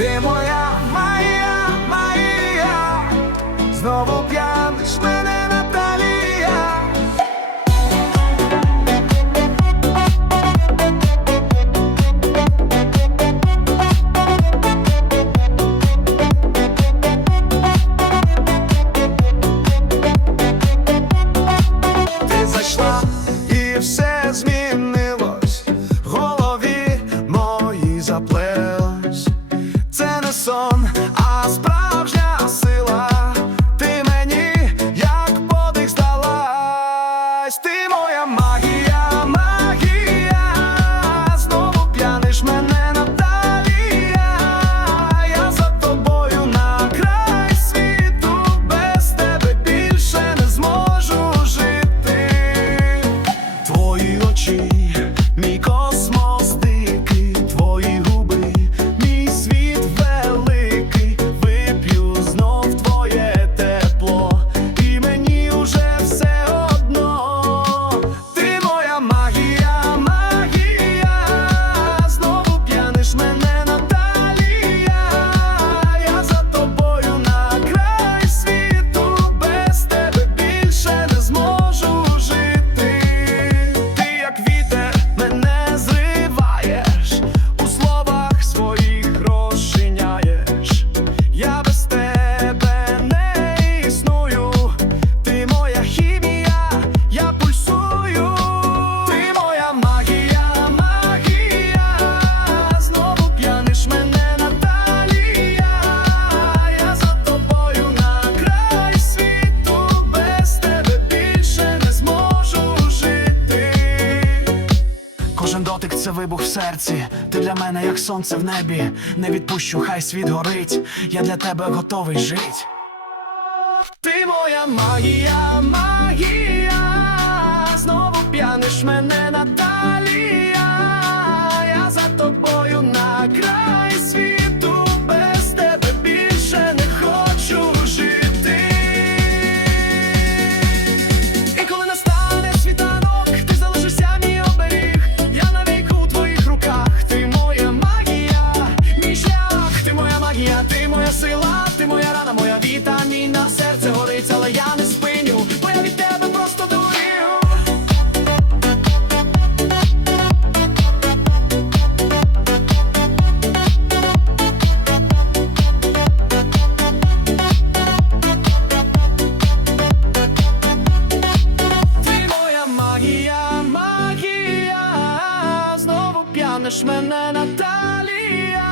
Ти моя Марія, Марія, знову п'яниш мене Наталія. Ти зайшла і все змінилось в голові моїй заплел. Кожен дотик це вибух в серці. Ти для мене, як сонце в небі. Не відпущу, хай світ горить. Я для тебе готовий жить. Ти моя магія. тягнеш мене Наталія.